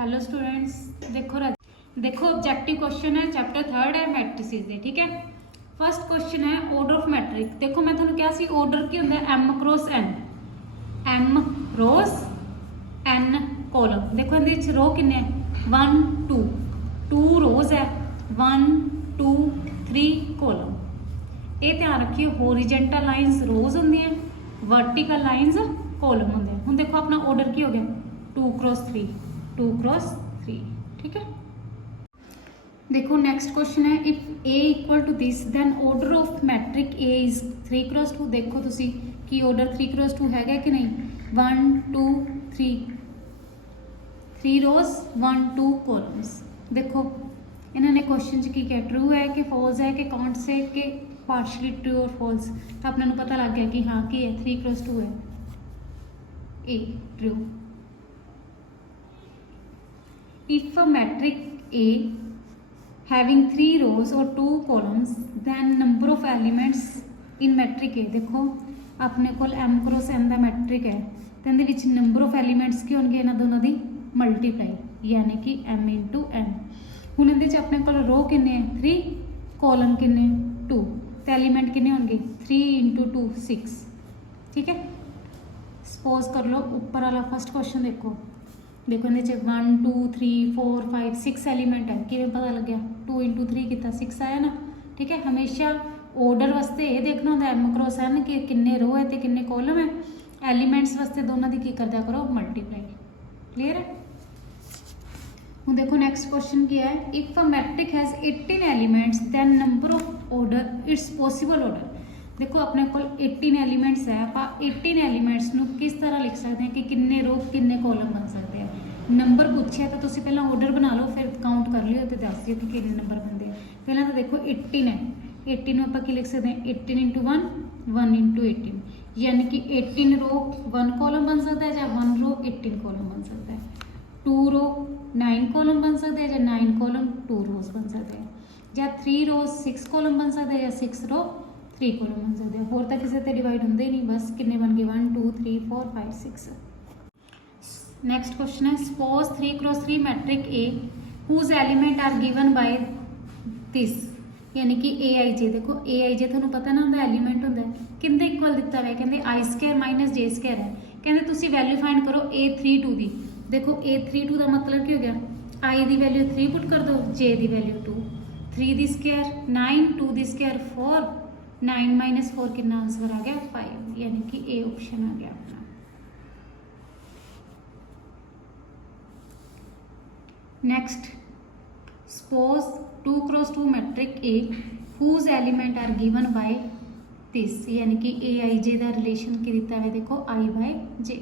Hello students, देखो objective question है, chapter 3 है मैट्रिसेस दे। ठीक है, फर्स्ट क्वेश्चन है ऑर्डर ऑफ मैट्रिक। देखो मैं तुहानू क्या सी ऑर्डर की होंदा है M cross N, M rows N column. देखो इहदे विच रो किन्ने 1 2 2 रोज है, 1 2 3 कॉलम। ये ध्यान रखिए होरिजेंटल लाइनस रोज होंदियां, वर्टिकल लाइनस कॉलम होंदे हैं। हुण देखो अपना ऑर्डर की हो गया 2 क्रॉस 3 2 क्रॉस 3। ठीक है, देखो नेक्स्ट क्वेश्चन है if A equal to this then order of matrix A is 3 cross 2। देखो तुसी कि ऑर्डर 3 क्रॉस 2 है कि नहीं। 1 2 3 रोज 1 2 कॉलम्स। देखो इन्होंने क्वेश्चन की क्या ट्रू है कि फॉल्स है कि काउंट से कि पार्शली ट्रू और फॉल्स। तो अपने पता लग गया कि हाँ कि है 3 क्रॉस 2 है ए true. If a matrix A having 3 rows or 2 columns, then number of elements in matrix A। देखो अपने कोल M क्रॉस M का मैट्रिक है तो इहदे विच नंबर ऑफ एलीमेंट्स की होणगे इन्हां दोनों दी मल्टीप्लाई, यानी कि M इंटू M। हुण इहदे विच अपने कोल रो किन्ने 3, कॉलम किन्ने 2, तो एलीमेंट किन्ने होणगे 3 इंटू 2 6। ठीक है, सपोज कर लो ऊपर वाला फर्स्ट क्वेश्चन देखो देखो ये 1 2 3 4 5 6 एलीमेंट है। किवें पता लग गया 2 इंटू 3 कितना 6 आया ना। ठीक है, हमेशा ऑर्डर वास्ते ये देखना होंगे एम क्रॉस एन कि किन्ने रो है तो किन्ने कॉलम है। एलीमेंट्स वास्ते दोनों की की कर दिया करो मल्टीप्लाई। क्लीयर है। हूँ देखो नेक्स्ट क्वेश्चन क्या है if a matrix has 18 elements then number of order it's possible order. देखो अपने को 18 एलीमेंट्स है, आप 18 एलीमेंट्स नू किस तरह लिख सकते हैं कि किन्ने रो किन्ने कॉलम बन सकते हैं। नंबर पूछे तो तुम पहला ऑर्डर बना लो फिर काउंट कर लियो तो दस दियो कि कितने नंबर बनते हैं। पहला तो देखो 18 है, 18 आप लिख सकते हैं 18 इंटू 1 1 इंटू 18, यानी कि 18 रो 1 कॉलम बन सकता है या 1 रो 18 कॉलम बन सकता है। 2 रो 9 कॉलम बन सकते हैं या 9 कॉलम 2 रोज बन सकते हैं, या 3 रो 6 कॉलम बन सकते हैं या 6 रो 3 कॉलम बन सकते हैं। होर तो किसी से डिवाइड होंगे ही नहीं, बस किन्ने बन गए 1 2 3 4 5 6। नेक्स्ट क्वेश्चन है suppose 3 cross 3 matrix A whose element are given by this, यानी कि ए आई जे। देखो ए आई जे थोड़ा पता ना होंगे एलीमेंट होंगे किंदे इक्वल दिता है, कहते I square minus J square है। कहते तुसी वैल्यू फाइंड करो A32 की। देखो A32 का मतलब क्या हो गया आई की वैल्यू 3 पुट कर दो, जे की वैल्यू 2, 3 की स्केयर 9, 2 की स्केयर 4, 9 माइनस 4 कितना आंसर आ गया 5, यानी कि ए ऑप्शन आ गया अपना। Next suppose 2 cross 2 matrix A whose element are given by this, यानी कि ए आई जे का रिलेशन की दिता है। देखो आई बाय जे,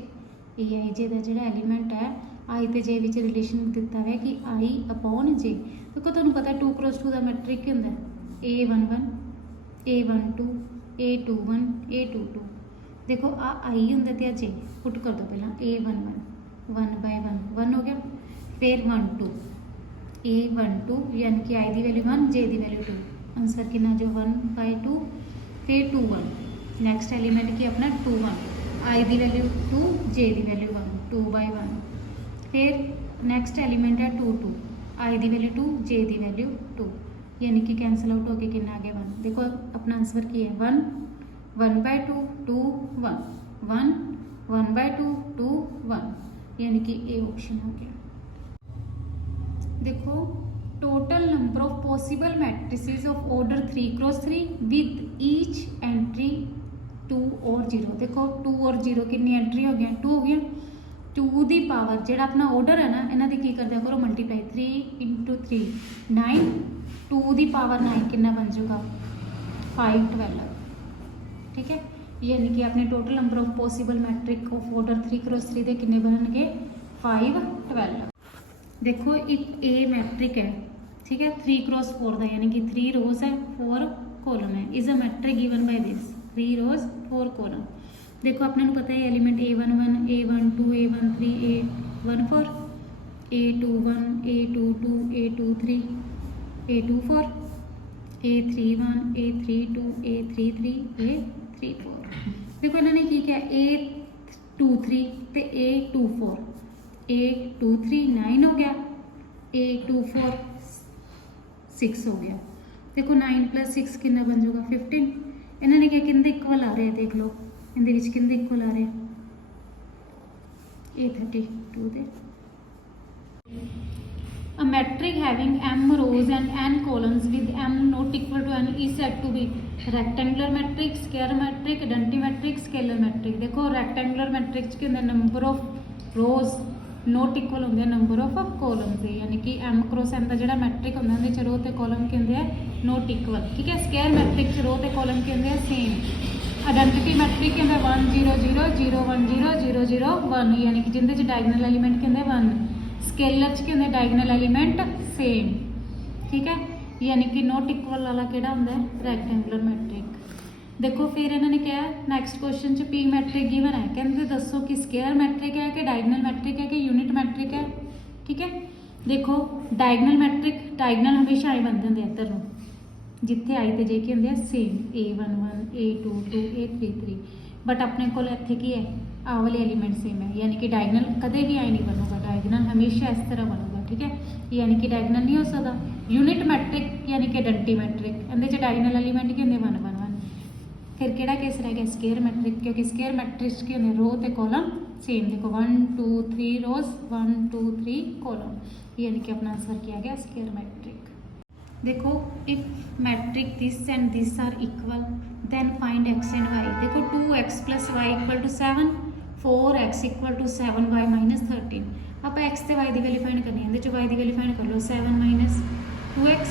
ए आई जे का जो एलीमेंट है आई तो जे विच रिलेशन दिता है कि आई अपॉन जे। देखो तुहानू पता है 2 क्रॉस 2 का मैट्रिक की होंदा A11 A12 A21 A22। देखो आ आई होंदा ते जे पुट कर दो पहला A11 1 बाय 1 1 हो गया, फिर 1 2 A12 यानी कि आई की वैल्यू 1 जे की वैल्यू 2, आंसर कितना जो 1 बाय 2, फिर 2 1। नेक्स्ट एलीमेंट की अपना 2 1 आई की वैल्यू 2 जे की वैल्यू 1 2 बाय 1, फिर नेक्स्ट एलीमेंट है 2 2 आई की वैल्यू 2 जे की वैल्यू 2, यानी कि कैंसल आउट होकर कितना आ गया 1। देखो अपना आंसर की है 1 1 बाय 2 2 1 1 1 बाय 2 2 1, यानी कि ए ऑप्शन हो गया। देखो total number of possible matrices of order 3 cross 3 with each entry 2 और 0। देखो 2 और 0 कितनी एंट्री हो गया 2 हो गया। 2 की पावर जो अपना ऑर्डर है ना इन्हों की कर दिया करो मल्टीप्लाई 3 इंटू 3 9, 2 की पावर 9 कितना बन जाएगा 5 12। ठीक है, यानी कि अपने total number of possible matrix of order 3 cross 3 के कितने बननगे 5 12। देखो एक ए मैट्रिक है, ठीक है 3 क्रॉस 4 का, यानी कि 3 रोज है 4 कॉलम है। Is a matrix given by this 3 rows 4 column. देखो अपने पता है element A11 A12 A13 A14 A21 A22 A23 A24 A31 A32 A33 A34। देखो इन्होंने की क्या A23 ते A24 A23 9 हो गया, A24 6 हो गया। देखो 9 + 6 कितना बन जाऊगा 15। इन्होंने क्या किंदे इक्वल आ रहे हैं, देख लो इनके विच किंदे इक्वल आ रहे हैं, A32 they. A metric having m rows and n columns with m not equal to n is said to be rectangular metric, square metric, identity metric, scalar metric। देखो rectangular metric के अंदर number of rows not equal होंगे number of columns ਦੇ, यानी कि m cross n ਦਾ ਜਿਹੜਾ matric ਹੁੰਦਾ ਉਹਦੇ ਚ ਰੋ ਤੇ ਕਾਲਮ ਕਹਿੰਦੇ ਆ not equal, ठीक है। स्क्वायर मैट्रिक ਚ ਰੋ ਤੇ ਕਾਲਮ ਕਹਿੰਦੇ ਆ सेम। आइडेंटिटी मैट्रिक कहते 1 0 0 0 1 0 0 0 1, यानी कि जिंदे च डायगनल एलीमेंट कहते 1। स्केलर च कहते डायगनल एलीमेंट सेम, ठीक है। यानी कि नॉट इक्वल वाला केड़ा हुंदा है रैक्टेंगुलर मैट्रिक। देखो फिर इन्होंने क्या है नैक्सट क्वेश्चन च पी मैट्रिक गिवन है, कहते दसो कि स्केयर मैट्रिक है कि डायगनल मैट्रिक है कि यूनिट मैट्रिक है, ठीक है। देखो डायगनल मैट्रिक डायगनल हमेशा आई बनते होंगे इधर नूं, जिथे आई तो जे के होंगे same A11 A22 A33, but अपने को इत्थे की है आ वाले एलीमेंट सेम है, यानी कि डायगनल कदे भी आई नहीं बनूगा, डायगनल हमेशा इस तरह बनूगा, ठीक है। यानी कि डायगनल नहीं हो सकता। यूनिट मैट्रिक यानी कि आइडेंटिटी मैट्रिक इहदे च डायगनल एलीमेंट की होंगे 1 1 1। फिर केड़ा केस रह गया स्केयर मैट्रिक, क्योंकि स्केयर मैट्रिक्स के होंगे रो ते कॉलम सेम। देखो 1 2 3 रोज 1 2 3 कॉलम, यानी कि अपना आंसर किया गया स्केयर मैट्रिक। देखो if matrix this and this are equal then find X and Y. देखो 2x + y = 7, 4x = 7y - 13। आप x ਤੇ y ਦੀ ਵੈਲਿਊ ਫਾਈਂਡ ਕਰਨੀ ਹੈ, ਇਹਦੇ ਚ y ਦੀ ਵੈਲਿਊ ਫਾਈਂਡ ਕਰ ਲਓ 7 - 2x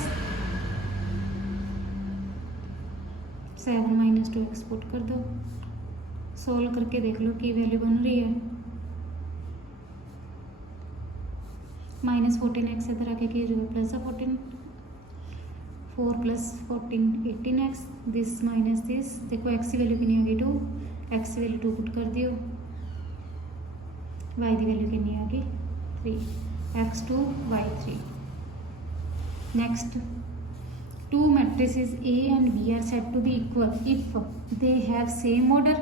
7 - 2x पुट कर दो, सोल्व करके देख लो की वैल्यू बन रही है। -14x इधर आके की +14, 4 + 14 18x, दिस माइनस दिस। देखो x की वैल्यू कितनी आ गई 2, x की वैल्यू 2 पुट कर दियो, y की वैल्यू कितनी आ गई 3, x2 y3। Next two matrices A and B are said to be equal if they have same order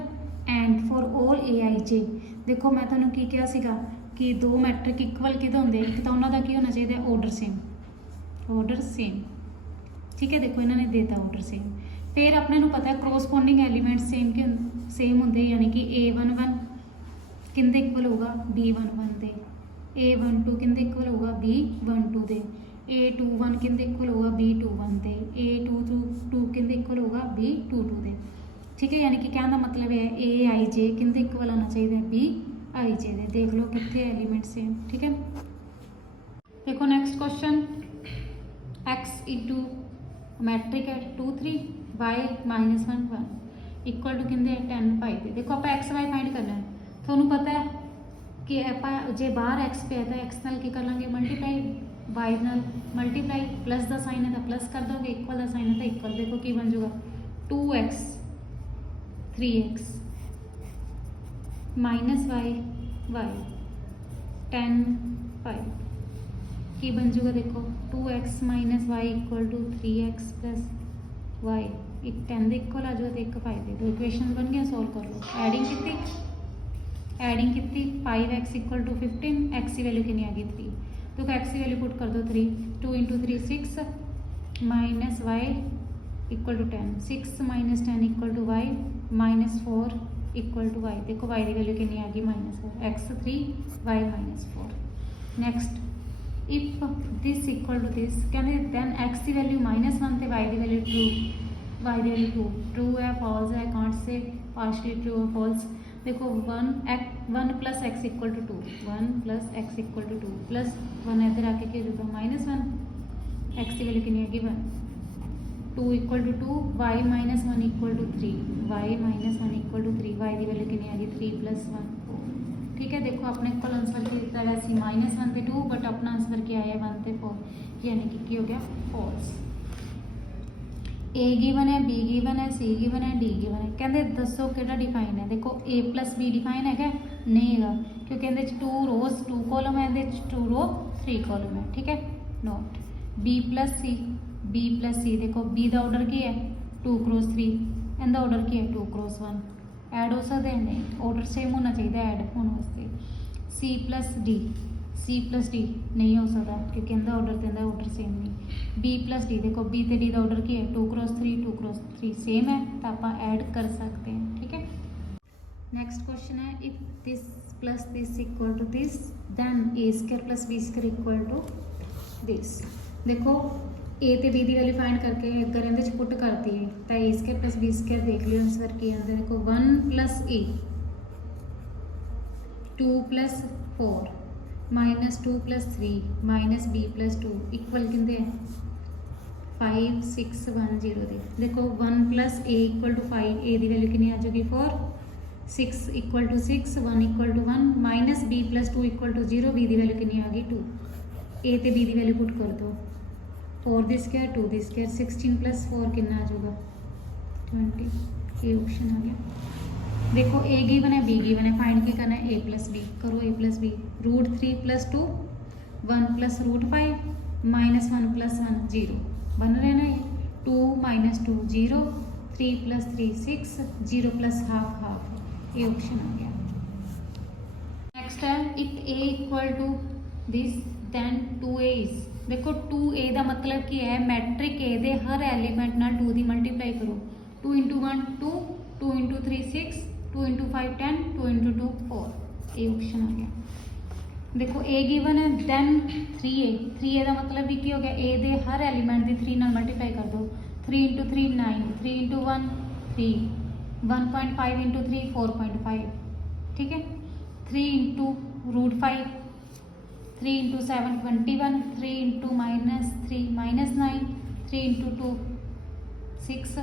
and for all aij। देखो मैं तुहानू की कहा सीगा कि दो मैट्रिक इक्वल किदे होंदे, एक तो उन्हों का की होना चाहिए ऑर्डर सेम, ऑर्डर सेम, ठीक है। देखो इन्होंने देता ऑर्डर सेम। फिर अपने नू पता है क्रॉसपोंडिंग एलीमेंट सेम के सेम होंदे, यानी कि A11 किंदे इक्वल होगा B11 दे, A12 किंदे इक्वल होगा B12 दे, A21 किंदे इक्वल होगा B21 दे, A22 किंदे इक्वल होगा B22 दे, ठीक है। यानी कि कहने का मतलब है AIJ किंदे इक्वल आना चाहिए BIJ दे। देख लो कितने एलिमेंट सेम, ठीक है। देखो next question x into matrix है 2 3 y -1 1 इक्वल टू किंदे 10 पाई दे। देखो आप x y फाइंड करना है, थोनू पता है कि आप जे बाहर x पे है तो x नाल की कर लेंगे मल्टीप्लाई, y नाल मल्टीप्लाई, प्लस का साइन है तो प्लस कर दोगे, इक्वल का साइन है तो इक्वल। देखो की बन जाऊगा 2x 3x -y y 10 5 की बन जाऊगा। देखो 2x - y = 3x + y, एक 10 के इक्वल आ जाओ तो एक 5 दे दो। इक्वेशन बन गया, सॉल्व कर लो। एडिंग की 5x = 15, x की वैल्यू कितनी आ गई 3, तो x की वैल्यू पुट कर दो 3, 2 × 3 6 -y = 10, 6 - 10 = y -4 = y। देखो y की वैल्यू कितनी आ गई -4, x 3 y -4। Next if this equal to this कहते दैन x की वैल्यू -1 तो y की वैल्यू ट्रू है फॉल्स है, कांट से पार्शली ट्रू है फॉल्स। देखो 1 + x = 2, 1 + x = 2 प्लस 1 इधर आके क्या होगा -1, x की वैल्यू कितनी आ गई 1, 2 = 2 y - 1 = 3, y - 1 = 3, y की वैल्यू कितनी आ गई 3 + 1 4, ठीक है। देखो अपने को आंसर की दिता वैसे -1 ते 2, बट अपना आंसर क्या आया 1 ते 4, यानी कि हो गया फॉल्स। A गिवन है, B गिवन है, C गिवन है, D गिवन है। कहते दसो कि डिफाइन है। देखो A + B डिफाइन है नहीं है, क्योंकि ये 2 रोज 2 कॉलम है, 2 रो 3 कॉलम है, ठीक है। नोट B + C देखो B का ऑर्डर की है 2 × 3, इनका ऑर्डर की है 2 × 1। ऐड हो सकते हैं नहीं, ऑर्डर सेम होना चाहिए ऐड होने वास्ते। सी प्लस डी नहीं हो सकता क्योंकि इनका ऑर्डर तो इनका ऑर्डर सेम नहीं। बी प्लस डी देखो बी तो डी का ऑर्डर की है 2x3 सेम है तो आप ऐड कर सकते हैं। ठीक है, नेक्स्ट क्वेश्चन है if this plus this equal to this then A square plus B square equal to this. देखो ए तो बी की वैल्यू फाइंड करके अगर इहदे पुट करती है तो A square plus B square देख लियो आंसर की आंदा। देखो 1 plus A 2 plus 4 minus 2 plus 3 minus B plus 2 equal किंदे 5 6 1 0 दे। देखो 1 plus A equal to 5 A की वैल्यू कितनी आ जाएगी 4 6 equal to 6 1 equal to 1 minus B plus 2 equal to 0 B की वैल्यू कितनी आ गई 2। ए तो बी की वैल्यू पुट कर दो 4 दी स्क्वायर 2 दी स्क्वायर 16 प्लस 4 कितना आ जाएगा 20। ये ऑप्शन आ गया। देखो ए गिवन है बी गिवन है फाइंड की करना है ए प्लस बी करो A plus B √3 plus 2 1 plus √5 minus 1 plus 1 0 बन रहे ना ये 2 माइनस 2 0 3 प्लस 3 6 0 प्लस हाफ ये ऑप्शन आ गया। नेक्स्ट है if A equal to this then 2a is. देखो 2a का मतलब की है मैट्रिक ए दे हर एलीमेंट नाल 2 दी मल्टीप्लाई करो 2 × 1 2 2 × 3 6 2 × 5 10 2 × 2 4 ये ऑप्शन आ गया। देखो ए गिवन है दैन 3a का मतलब भी हो गया ए दे हर एलीमेंट की 3 नाल मल्टीप्लाई कर दो 3 × 3 9 3 × 1 3 1.5 × 3 4.5। ठीक है 3 × √5 3 × 7 21 3 × -3 -9 3 × 2 6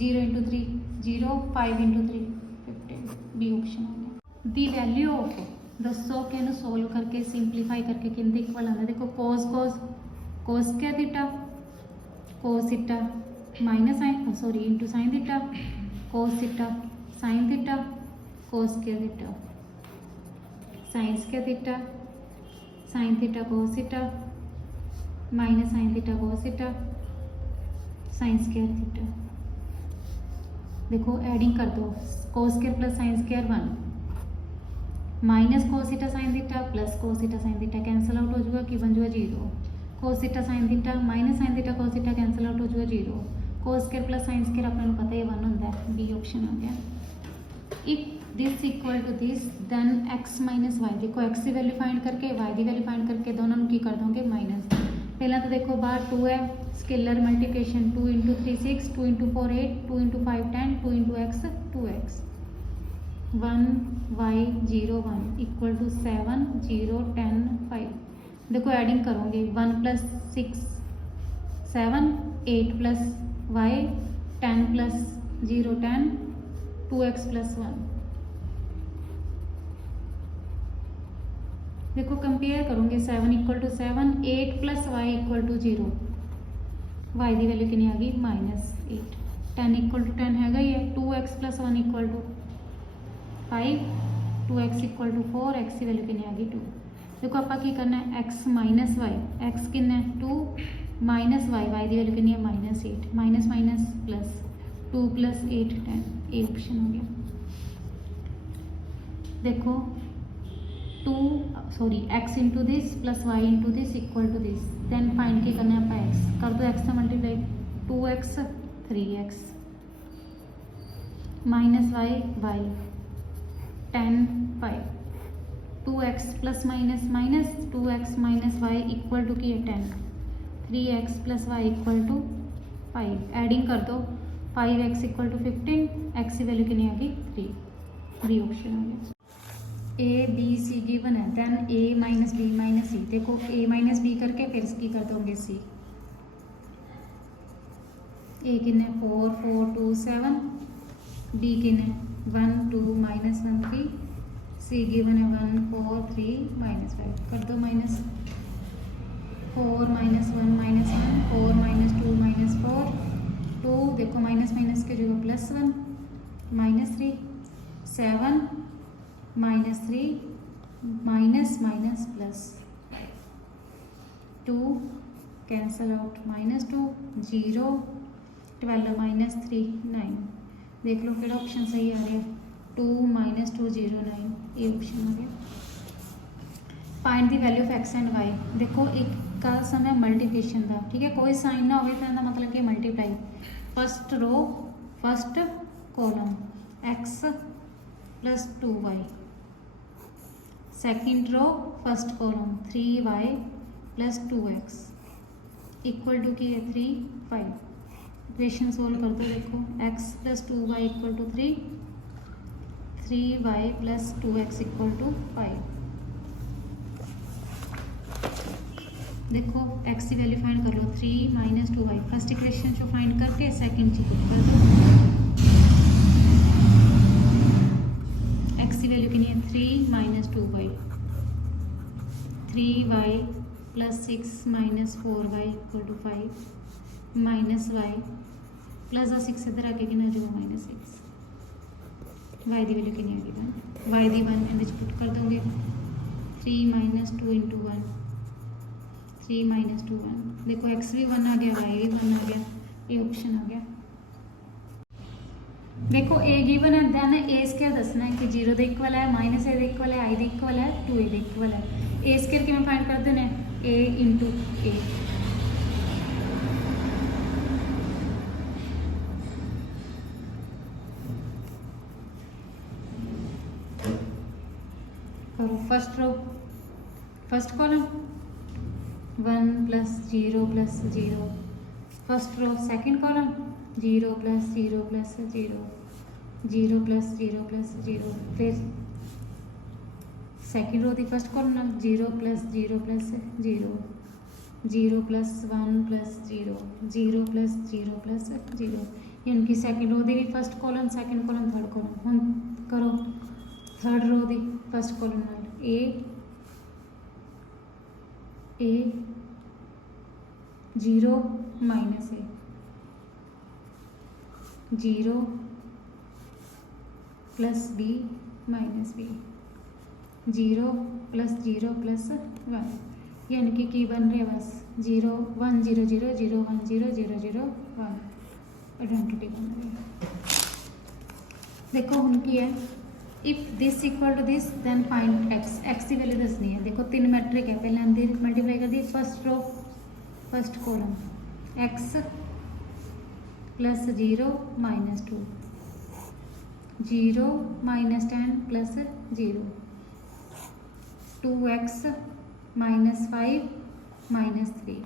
0 × 3 0 5 × 3 15 बी ऑप्शन आ गया। दी वैल्यू ऑफ दसो कि इन्हें सोल्व करके सिंपलीफाई करके किंदे इक्वल आंदा। देखो cos square theta cos theta minus sine into sine theta cos theta sine theta cos square theta sine square theta sine theta cos theta minus sine theta cos theta sine square theta. देखो adding कर दो cos square plus sine square 1 minus cos theta sine theta plus cos theta sine theta cancel out हो जाएगा कि बन जाएगा 0 cos theta sine theta minus sine theta cos theta cancel out हो जाएगा 0 कोस स्क्वायर प्लस साइन स्क्वायर अपने पता ही 1 होता है बी ऑप्शन आ गया। If this equal to this then x minus Y. देखो x की वैल्यू फाइंड करके y की वैल्यू फाइंड करके दोनों की कर दोगे माइनस। पहला तो देखो बाहर 2 है scalar multiplication 2 × 3 6 2 × 4 8 2 × 5 10 2 × x 2x 1 y 0 1 equal to 7 0 10 5। देखो एडिंग करोगे 1 plus 6 7 8 plus y 10 plus 0 10 2x plus 1। देखो कंपेयर करोगे 7 equal to 7 8 plus y equal to 0 y की वैल्यू कितनी आ गई -8 10 इक्वल टू 10 हैगा ही है 2x plus 1 equal to 5 2x equal to 4 x की वैल्यू कितनी आ गई 2। देखो आप की करना है x माइनस वाई x कितना है 2 माइनस वाई वाई की वैल्यू कितनी है -8 माइनस माइनस प्लस 2 प्लस 8 10 ये ऑप्शन हो गया। देखो x into this plus y into this equal to this then find के करना है आप x कर दो x से multiply 2x 3x minus y 10 5 2x plus minus minus 2x minus y equal to की है 10 3x plus y equal to 5 adding कर दो 5x इक्वल टू 15 x की वैल्यू कितनी आ गई 3 बी ऑप्शन आ गया। ए बी सी गिवन है दैन ए माइनस बी माइनस सी। देखो ए माइनस बी करके फिर इसकी कर दोगे सी ए किन्ने 4 4 2 7 बी किन्ने 1 2 माइनस 1 3 सी गिवन है 1 4 3 माइनस 5 कर दो minus 4 minus 1 minus 1 4 minus 2 minus 4 2 देखो माइनस माइनस के जगह plus 1 minus 3 7 minus 3 minus minus plus 2 cancel out -2 0 12 minus 3 9 देख लो कि ऑप्शन सही आ रहा है 2 -2 0 9 ये ऑप्शन आ गया। Find the value of x and Y. देखो एक का समय मल्टीप्लिकेशन का, ठीक है, कोई साइन ना हो तो इसका मतलब कि multiply. First row first column x plus 2y, second row first column 3y plus 2x equal to की है 3 5। इक्वेशन सोल्व कर दो। देखो x plus 2y equal to 3, 3y plus 2x equal to 5। देखो x की वैल्यू फाइंड कर लो 3 minus 2y। First equation जो फाइंड करके सेकंड ची पुट कर दो। x की वैल्यू कितनी है 3 minus 2y, 3y plus 6 minus 4y equal to 5 minus y plus का 6 इधर आके कितना जो माइनस 6। y की वैल्यू कितनी आ गई 1, y की 1 इन पुट कर दोगे। 3 माइनस 2 इंटू 1, 3 माइनस 2 1। देखो x भी 1 आ गया, y भी 1 आ गया, ये ऑप्शन आ गया। देखो a गिवन है, दैन ए स्केयर दसना है कि 0 के इक्वल है, माइनस ए इक्वल है, i के इक्वल है, 2a के इक्वल है। ए स्केयर किवें फाइंड करते हैं a इंटू ए। करो first row first column 1 plus 0 plus 0, first row second column 0 plus 0 plus 0, 0 plus 0 plus 0, फिर सेकंड रो की first column 0 plus 0 plus 0, 0 plus 1 plus 0, 0 plus 0 plus 0, यानी कि सेकंड रो की भी first column second column third column. हम करो third row की first column A 0 minus A 0 plus B minus B, 0 plus 0 plus 1, यानी कि बन रहा है बस 0 1 0 0 0 1 0 0 0 1 आइडेंटिटी बन रही है। देखो हम की है if this equal to this then find x. X की वैल्यू दसनी है। देखो 3 मैट्रिक है, पहले हम मल्टीप्लाई कर दी first row first column x plus 0 minus 2, 0 minus 10 plus 0, 2x minus 5 minus 3।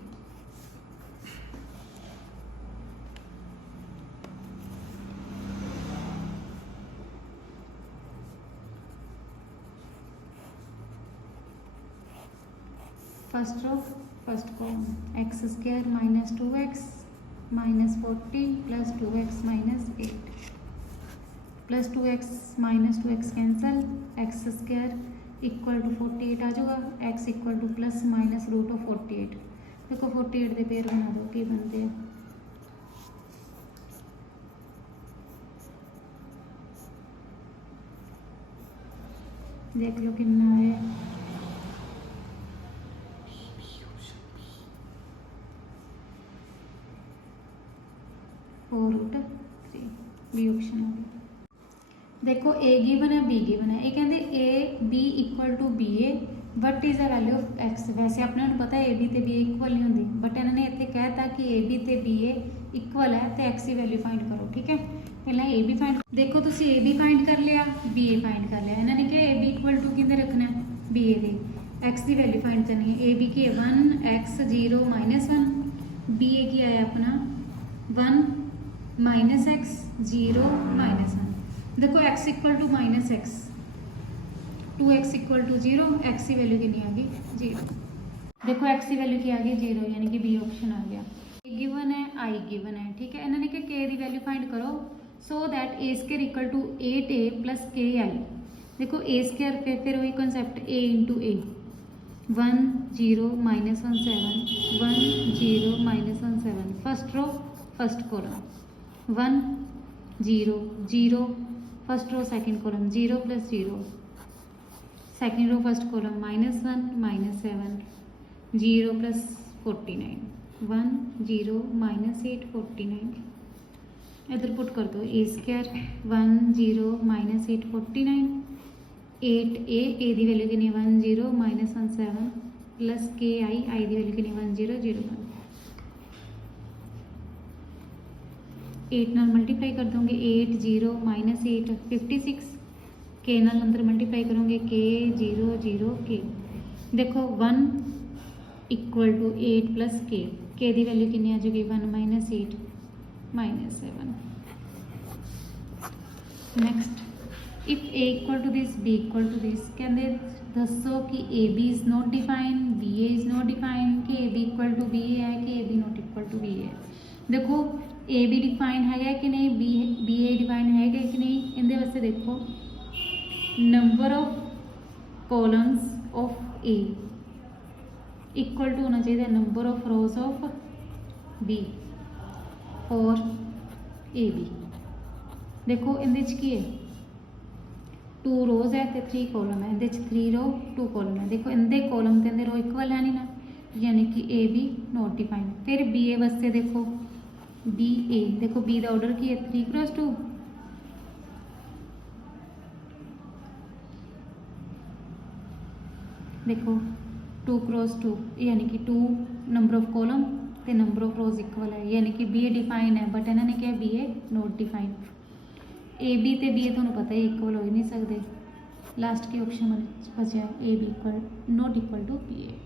First row first column x square minus 2x minus 40 plus 2x minus 8 plus 2x minus 2x cancel, x square equal to 48 आ जाएगा, x equal to plus minus root of 48। देखो 48 के pair बना दो की बनते हैं देख लो कितना है 4√3 बी ऑप्शन आ गया। देखो ए गिवन है बी गिवन है, ये कहते A B equal to B A what is the value of x. वैसे अपने पता है ए बी तो बी इक्वल नहीं होंगी, बट इन्होंने इतने कहता कि ए बी तो बी ए इक्वल है तो एक्स की वैल्यू फाइंड करो। ठीक है, पहले ए बी फाइंड, देखो तुम ए बी फाइंड कर लिया, बी ए फाइंड कर लिया। इन्होंने क्या ए बी इक्वल टू कितने रखना है बी ए की, एक्स की वैल्यू फाइंड करनी है। ए बी की 1 x 0 माइनस 1, बी ए की आया अपना 1 माइनस एक्स 0 माइनस 1। देखो x equal to minus x, 2x equal to 0, x की वैल्यू कितनी आ गई 0। देखो x की वैल्यू क्या आ गई 0, यानी कि बी ऑप्शन आ गया। ए गिवन है आई गिवन है, ठीक है। इन्होंने क्या के की वैल्यू फाइंड करो so that A square equal to 8a plus k I. देखो ए स्केयर पे फिर वही कॉन्सेप्ट a इंटू ए, 1 0 माइनस 1 7, 1 0 माइनस 1 7, first row first column 1 0 0, first row second column 0 plus 0, second row first column -1 -7, 0 plus 49, 1 0 -8 49। इधर put कर दो A square 1 0 -8 49 8a a the value ਕਿੰਨੀ 1 0 ਮਾਈਨਸ 1 7 प्लस के आई ਦੀ वैल्यू कितनी 1 0 0 1 8 नाल मल्टीप्लाई कर दोगे 8 0 माइनस 8 56 के नाल अंदर मल्टीप्लाई करोगे के 0 0 के देखो 1 इक्वल टू 8 प्लस के दी वैल्यू कितनी आ जाएगी 1 minus 8 minus 7 next if a equal to this b equal to this कहते दसो कि A B is not define B A is not define कि A B equal to B A है कि A B not equal to B A देखो A be define है कि नहीं बी ए डिफाइन है कि नहीं इनके वास्ते देखो number of columns of A equal to होना चाहिए number of rows of B और ए बी देखो इनके की है 2 रोज़ है तो 3 कॉलम है इहदे 3 रो 2 कॉलम है देखो इनके कॉलम तो इनके रो इक्वल है नहीं ना यानी कि ए बी नॉट डिफाइन फिर बी ए वास्ते देखो बी ए देखो बी का ऑर्डर की है 3 क्रॉस 2 देखो 2 क्रॉस 2 यानी कि 2 नंबर ऑफ कॉलम तो नंबर ऑफ रोज इक्वल है यानी कि बी ए डिफाइन है बट इन्होंने क्या B A not define A B तो बी ए थोड़ा पता ही इक्वल हो ही नहीं सकते लास्ट के ऑप्शन बचा है A B equal not equal to B A